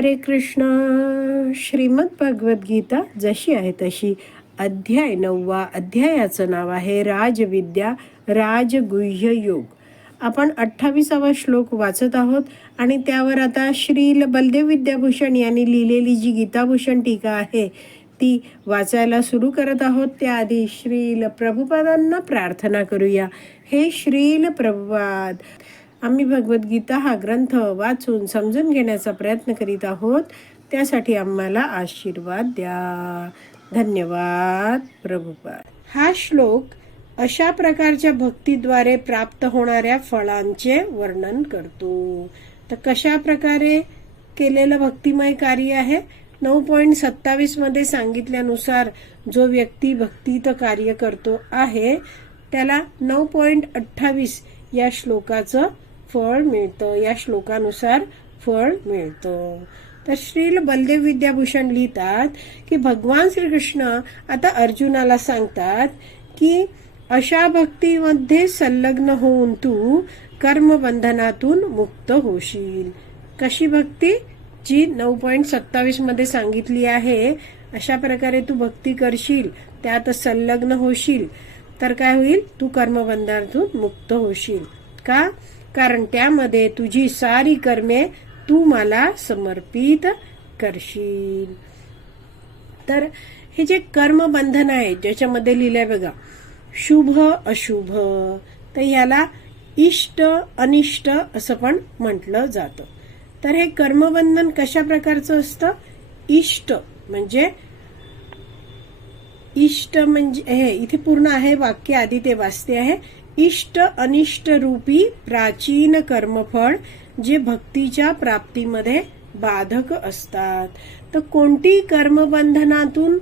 हरे कृष्ण. श्रीमद भगवद्गीता जशी आहे तशी. अध्याय नववा अध्यायाचं नाव आहे राजविद्या राजगुह्य योग. आपण अठ्ठावीसावा श्लोक वाचत आहोत आणि त्यावर आता श्रील बलदेव विद्याभूषण यांनी लिहिलेली जी गीताभूषण टीका आहे ती वाचायला सुरू करत आहोत. त्याआधी श्रील प्रभुपादांना प्रार्थना करूया. हे श्रील प्रभुपाद आम्ही भगवद्गीता हा ग्रंथ वाचून समजून घेण्याचा प्रयत्न करीत आहोत. त्यासाठी आम्हाला आशीर्वाद द्या. धन्यवाद प्रभुपाद. हा श्लोक अशा प्रकारच्या भक्तीद्वारे प्राप्त होणाऱ्या फळांचे वर्णन करतो. तर कशा प्रकारे केलेलं भक्तिमय कार्य आहे? नऊ पॉईंट सत्तावीसमध्ये सांगितल्यानुसार जो व्यक्ती भक्तीत कार्य करतो आहे त्याला नऊ पॉईंट अठ्ठावीस या श्लोकाचं फळ मिळतं. या श्लोकानुसार फळ मिळतं. तर श्रील बलदेव विद्याभूषण लिहितात की भगवान श्रीकृष्ण आता अर्जुनाला सांगतात की अशा भक्तीमध्ये संलग्न होऊन तू कर्मबंधनातून मुक्त होशील. कशी भक्ती? जी नऊ पॉईंट सत्तावीसमध्ये सांगितली आहे अशा प्रकारे तू भक्ती करशील त्यात संलग्न होशील तर काय होईल? तू कर्मबंधनातून मुक्त होशील. का? कारण त्यामध्ये तुझी सारी कर्मे तू मला समर्पित करशील. तर हे जे कर्मबंधन आहे ज्याच्यामध्ये लिहिलंय बघा शुभ अशुभ तर याला इष्ट अनिष्ट असं पण म्हटलं जातं. तर हे कर्मबंधन कशा प्रकारचं असतं? इष्ट म्हणजे इष्ट म्हणजे हे इथे पूर्ण आहे वाक्य आधी ते वाचते आहे. इष्ट अनिष्ट रूपी प्राचीन कर्मफळ जे भक्तीच्या प्राप्तीमध्ये बाधक असतात. तर कोणती कर्मबंधनातून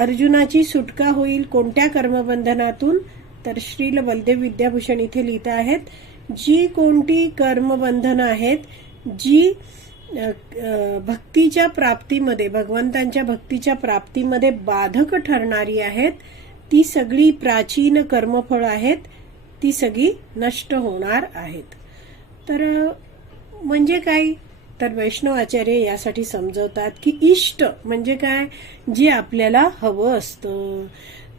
अर्जुनाची सुटका होईल कोणत्या कर्मबंधनातून? तर श्रील बलदेव विद्याभूषण इथे लिहित आहेत जी कोणती कर्मबंधनं आहेत जी भक्तीच्या प्राप्तीमध्ये भगवंतांच्या भक्तीच्या प्राप्तीमध्ये बाधक ठरणारी आहेत ती सगळी प्राचीन कर्मफळ आहेत ती सगळी नष्ट होणार आहेत. तर म्हणजे काय? तर वैष्णव आचार्य यासाठी समजवतात की इष्ट म्हणजे काय? जे आपल्याला हवं असतं.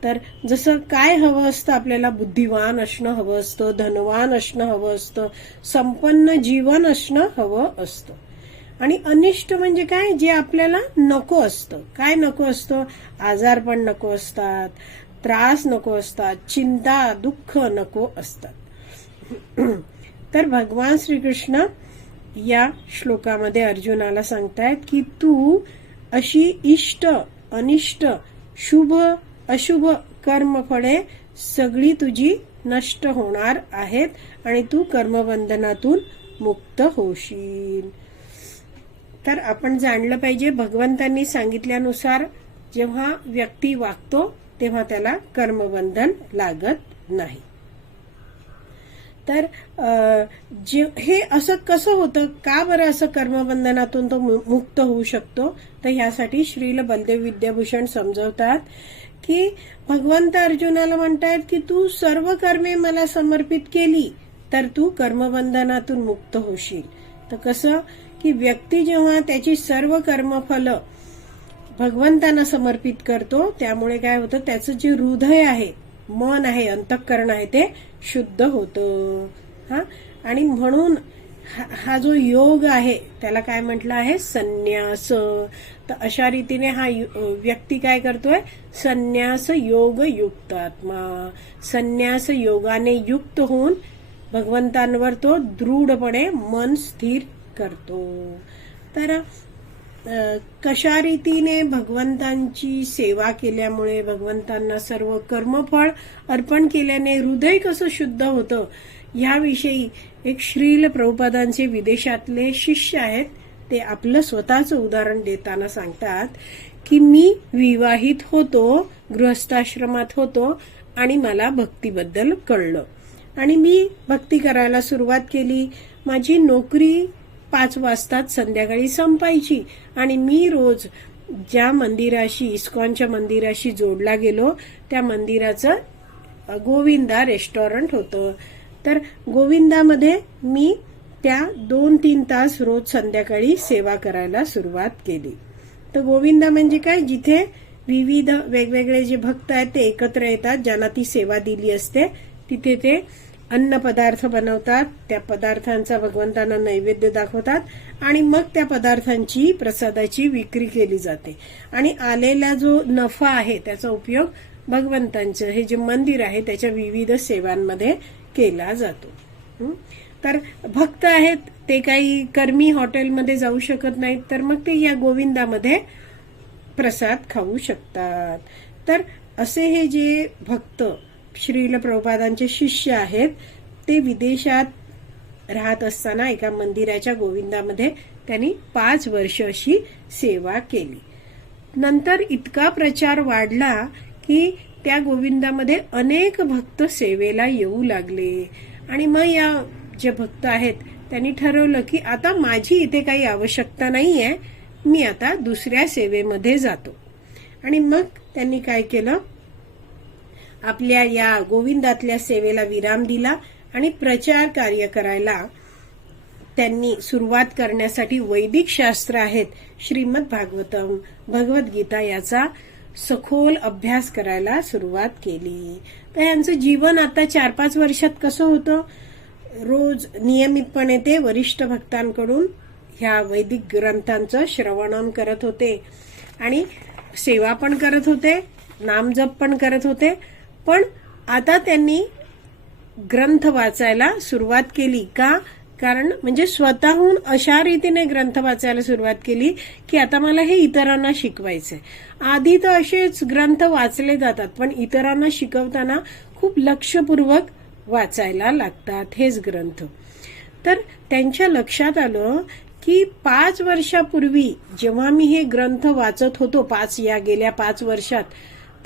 तर जसं काय हवं असतं? आपल्याला बुद्धिवान असणं हवं असतं धनवान असणं हवं असतं संपन्न जीवन असणं हवं असतं. आणि अनिष्ट म्हणजे काय? जे आपल्याला नको असतं. काय नको असतं? आजार पण नको असतात. त्रास नको असतात चिंता दुःख नको असतात. तर भगवान श्रीकृष्ण या श्लोकामध्ये अर्जुनाला सांगतायत की तू अशी इष्ट अनिष्ट शुभ अशुभ कर्मफळे सगळी तुझी नष्ट होणार आहेत आणि तू कर्मबंधनातून मुक्त होशील. तर आपण जाणलं पाहिजे भगवंतांनी सांगितल्यानुसार जेव्हा व्यक्ती वागतो तेव्हा त्याला कर्मबंधन लागत नाही. तर जे हे असं कसं होतं? का बरं असं कर्मबंधनातून तो मुक्त होऊ शकतो? तर ह्यासाठी श्रील बलदेव विद्याभूषण समजवतात की भगवंत अर्जुनाला म्हणतायत की तू सर्व कर्मे मला समर्पित केली तर तू कर्मबंधनातून मुक्त होशील. तर कसं? की व्यक्ती जेव्हा त्याची सर्व कर्मफलं भगवंतांना समर्पित करतो. त्यामुळे काय होतं? त्याचं जे हृदय आहे मन आहे अंतःकरण आहे ते शुद्ध होतं. हा? आणि म्हणून हा जो योग आहे त्याला काय म्हटलं आहे? संन्यास. तर अशा रीतीने हा व्यक्ती काय करतोय? संन्यास योग युक्त आत्मा. संन्यास योगाने युक्त होऊन भगवंतांवर तो दृढपणे मन स्थिर करतो. तर कशा रीतीने भगवंतांची सेवा केल्यामुळे भगवंतांना सर्व कर्मफळ अर्पण केल्याने हृदय कसं शुद्ध होतं याविषयी एक श्रील प्रभुपादांचे विदेशातले शिष्य आहेत. ते आपलं स्वतःचं उदाहरण देताना सांगतात की मी विवाहित होतो गृहस्थाश्रमात होतो आणि मला भक्तीबद्दल कळलं. आणि मी भक्ती करायला सुरुवात केली. माझी नोकरी पाच वाजताच संध्याकाळी संपायची. आणि मी रोज ज्या मंदिराशी इस्कॉनच्या मंदिराशी जोडला गेलो त्या मंदिराचं गोविंदा रेस्टॉरंट होतं. तर गोविंदामध्ये मी त्या दोन तीन तास रोज संध्याकाळी सेवा करायला सुरुवात केली. तर गोविंदा म्हणजे काय? जिथे विविध वेगवेगळे जे भक्त आहेत ते एकत्र येतात ज्यांना ती सेवा दिली असते तिथे ते अन्न पदार्थ बनवतात त्या पदार्थांचा भगवंतांना नैवेद्य दाखवतात आणि मग त्या पदार्थांची प्रसादाची विक्री केली जाते. आणि आलेला जो नफा आहे त्याचा उपयोग भगवंतांचं हे जे मंदिर आहे त्याच्या विविध सेवांमध्ये केला जातो. तर भक्त आहेत ते काही कर्मी हॉटेलमध्ये जाऊ शकत नाहीत तर मग ते या गोविंदामध्ये प्रसाद खाऊ शकतात. तर असे हे जे भक्त श्रील प्रभुपादांचे शिष्य आहेत. ते विदेशात राहत असताना एका मंदिराच्या गोविंदामध्ये त्यांनी पाच वर्ष अशी सेवा केली. नंतर इतका प्रचार वाढला की त्या गोविंदामध्ये अनेक भक्त सेवेला येऊ लागले. आणि मग या जे भक्त आहेत त्यांनी ठरवलं की आता माझी इथे काही आवश्यकता नाहीये मी आता दुसऱ्या सेवेमध्ये जातो. आणि मग त्यांनी काय केलं? आपल्या या गोविंदातल्या सेवेला विराम दिला आणि प्रचार कार्य करायला त्यांनी सुरुवात करण्यासाठी वैदिक शास्त्र आहेत श्रीमद भागवतम भगवद्गीता याचा सखोल अभ्यास करायला सुरुवात केली. तर यांचं जीवन आता चार पाच वर्षात कसं होतं? रोज नियमितपणे ते वरिष्ठ भक्तांकडून ह्या वैदिक ग्रंथांचं श्रवणन करत होते आणि सेवा पण करत होते नामजप पण करत होते पण आता त्यांनी ग्रंथ वाचायला सुरुवात केली. का? कारण म्हणजे स्वतःहून अशा रीतीने ग्रंथ वाचायला सुरुवात केली की आता मला हे इतरांना शिकवायचंय. आधी तर असेच ग्रंथ वाचले जातात पण इतरांना शिकवताना खूप लक्षपूर्वक वाचायला लागतात हेच ग्रंथ. तर त्यांच्या लक्षात आलं की पाच वर्षापूर्वी जेव्हा मी हे ग्रंथ वाचत होतो पाच या गेल्या पाच वर्षात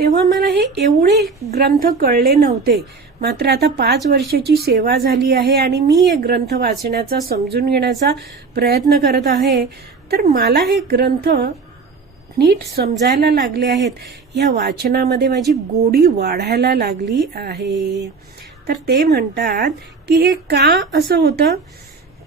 तेव्हा मला हे एवढे ग्रंथ कळले नव्हते. मात्र आता पाच वर्षाची सेवा झाली आहे आणि मी हे ग्रंथ वाचण्याचा समजून घेण्याचा प्रयत्न करत आहे. तर मला हे ग्रंथ नीट समजायला लागले आहेत. या वाचनामध्ये माझी गोडी वाढायला लागली आहे. तर ते म्हणतात की हे का असं होतं?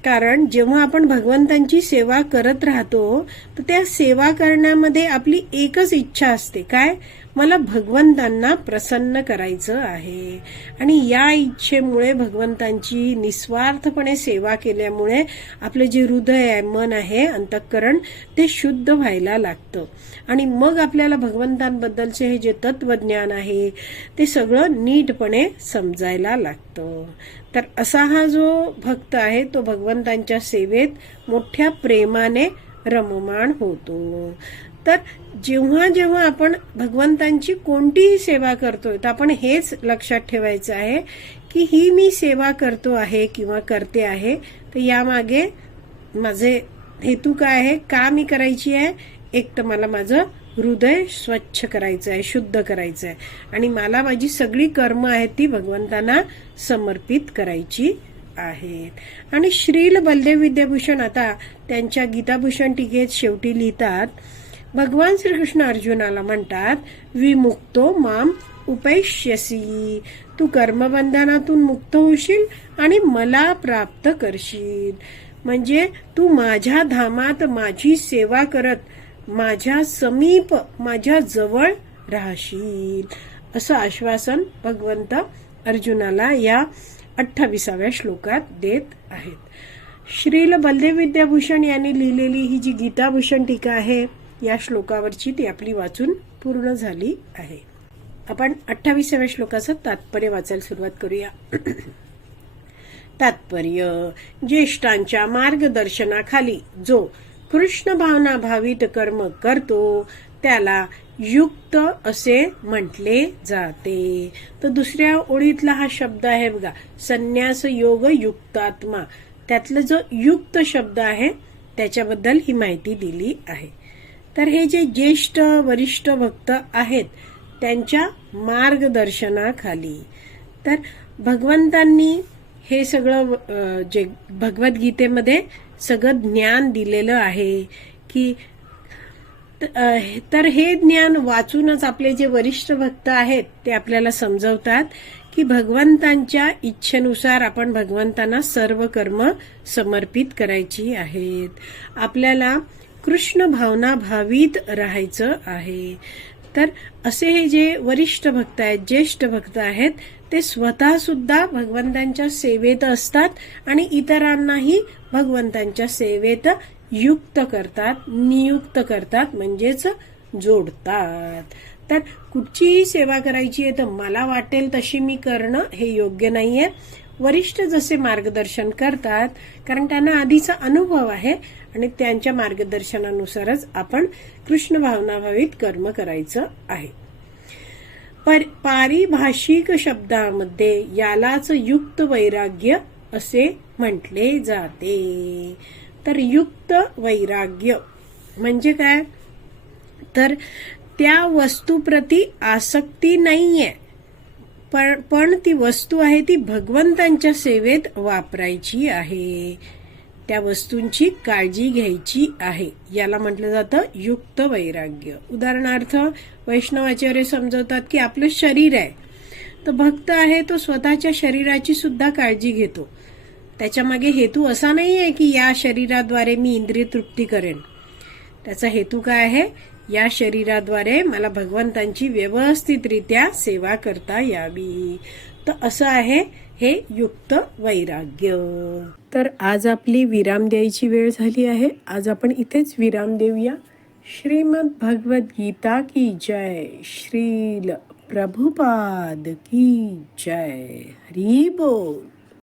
कारण जेव्हा आपण भगवंतांची सेवा करत राहतो तर त्या सेवा करण्यामध्ये आपली एकच इच्छा असते. काय? मला भगवंतांना प्रसन्न करायचं आहे. आणि या इच्छेमुळे भगवंतांची निस्वार्थपणे सेवा केल्यामुळे आपलं जे हृदय आहे मन आहे अंतःकरण ते शुद्ध व्हायला लागतं. आणि मग आपल्याला भगवंतांबद्दलचे हे जे तत्वज्ञान आहे ते सगळं नीटपणे समजायला लागतं. तर असा हा जो भक्त आहे तो भगवंतांच्या सेवेत मोठ्या प्रेमाने रममाण होतो. तर जेव्हा जेव्हा आपण भगवंतांची कोणतीही सेवा करतोय तर आपण हेच लक्षात ठेवायचं आहे की ही मी सेवा करतो आहे किंवा करते आहे तर यामागे माझे हेतू काय आहे का मी करायची आहे एक तर मला माझं हृदय स्वच्छ करायचं आहे शुद्ध करायचं आहे आणि मला माझी सगळी कर्म आहेत ती भगवंतांना समर्पित करायची आहेत. आणि श्रील बलदेव विद्याभूषण आता त्यांच्या गीताभूषण टीकेत शेवटी लिहितात भगवान श्रीकृष्ण अर्जुनाला म्हणतात विमुक्तो माम उपैश्यसी तू कर्मबंधनातून मुक्त होशील आणि मला प्राप्त करशील. म्हणजे तू माझ्या धामात माझी सेवा करत माझ्या समीप माझ्या जवळ राहशील असं आश्वासन भगवंत अर्जुनाला या अठ्ठावीसाव्या श्लोकात देत आहेत. श्रील बलदेव विद्याभूषण यांनी लिहिलेली ही जी गीताभूषण टीका आहे या श्लोकावरची ती आपली वाचून पूर्ण झाली आहे. आपण अठ्ठावीसाव्या श्लोकाचं तात्पर्य वाचायला सुरुवात करूया. तात्पर्य ज्येष्ठांच्या मार्गदर्शनाखाली जो कृष्ण भावना भावित कर्म करतो त्याला युक्त असे म्हटले जाते. तर दुसऱ्या ओळीतला हा शब्द आहे बघा संन्यास योग युक्तात्मा त्यातलं जो युक्त शब्द आहे त्याच्याबद्दल ही माहिती दिली आहे. तर हे जे ज्येष्ठ वरिष्ठ भक्त आहेत त्यांच्या मार्गदर्शनाखाली. तर भगवंतांनी हे सगळं जे भगवद्गीतेमध्ये सगळं ज्ञान दिलेलं आहे की तर हे ज्ञान वाचूनच आपले जे वरिष्ठ भक्त आहेत ते आपल्याला समजवतात की भगवंतांच्या इच्छेनुसार आपण भगवंतांना सर्व कर्म समर्पित करायची आहेत. आपल्याला कृष्ण भावना भावित राहायचं आहे. तर असे हे जे वरिष्ठ भक्त आहेत ज्येष्ठ भक्त आहेत ते स्वतः सुद्धा भगवंतांच्या सेवेत असतात आणि इतरांनाही भगवंतांच्या सेवेत युक्त करतात नियुक्त करतात म्हणजेच जोडतात. तर कुठचीही सेवा करायची आहे तर मला वाटेल तशी मी करणं हे योग्य नाहीये. वरिष्ठ जसे मार्गदर्शन करतात कारण त्यांना आधीचा अनुभव आहे आणि त्यांच्या मार्गदर्शनानुसारच आपण कृष्ण भावनाभावित कर्म करायचं आहे. पर पारिभाषिक शब्दामध्ये यालाच युक्त वैराग्य असे म्हटले जाते. तर युक्त वैराग्य म्हणजे काय? तर त्या वस्तूप्रती आसक्ती नाहीये. पण पण ती वस्तू आहे ती भगवंतांच्या सेवेत वापरायची आहे. त्या वस्तूंची काळजी घ्यायची आहे. याला म्हटलं जातं युक्त वैराग्य. उदाहरणार्थ वैष्णवाचार्य समजवतात की आपलं शरीर आहे. तर भक्त आहे तो स्वतःच्या शरीराची सुद्धा काळजी घेतो. त्याच्यामागे हेतू असा नाही आहे की या शरीराद्वारे मी इंद्रिय तृप्ती करेन. त्याचा हेतू काय आहे? या शरीराद्वारे मला भगवंतांची व्यवस्थितरित्या सेवा करता यावी. तर असं आहे हे युक्त वैराग्य. तर आज आपली विराम द्यायची वेळ झाली आहे. आज आपण इथेच विराम देऊया. श्रीमद भगवत गीता की जय. श्रील प्रभुपाद की जय. हरी बोल.